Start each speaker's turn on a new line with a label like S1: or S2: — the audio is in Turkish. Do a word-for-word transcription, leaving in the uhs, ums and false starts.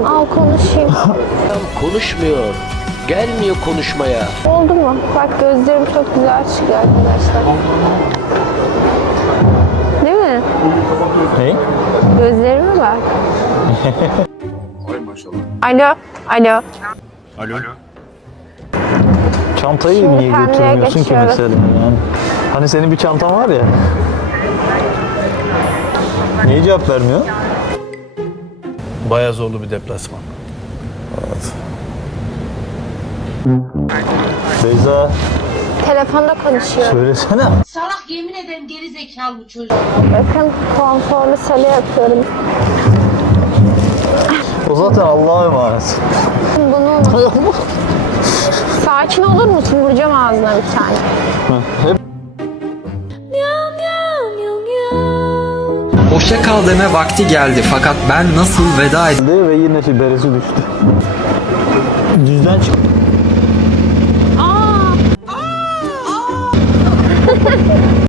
S1: Al konuşayım.
S2: Adam konuşmuyor. Gelmiyor konuşmaya.
S1: Oldu mu? Bak gözlerim çok güzel çıkıyor arkadaşlar. Değil mi?
S3: Ne?
S1: Gözlerime bak.
S4: Ay maşallah.
S1: Alo. Alo.
S4: Alo.
S3: Çantayı
S1: Şimdi
S3: niye
S1: pembeye
S3: götürmüyorsun ki
S1: geçiyoruz.
S3: mesela yani? Hani senin bir çantan var ya. Niye cevap vermiyor?
S5: Bayağı zorlu bir deplasman.
S3: Beyza
S1: Telefonda konuşuyorum.
S3: söylesene.
S6: Salak yemin ederim geri zekalı bu çocuk.
S1: Bakın konforlu sele yapıyorum.
S3: O zaten Allah'a emanet.
S1: Bunu unut. Sakin olur musun? Vuracağım ağzına bir tane.
S3: Hep
S7: Hoşça kal deme vakti geldi fakat ben nasıl veda edeyim?
S3: ve yine şey beresi düştü. Düzden çıktı.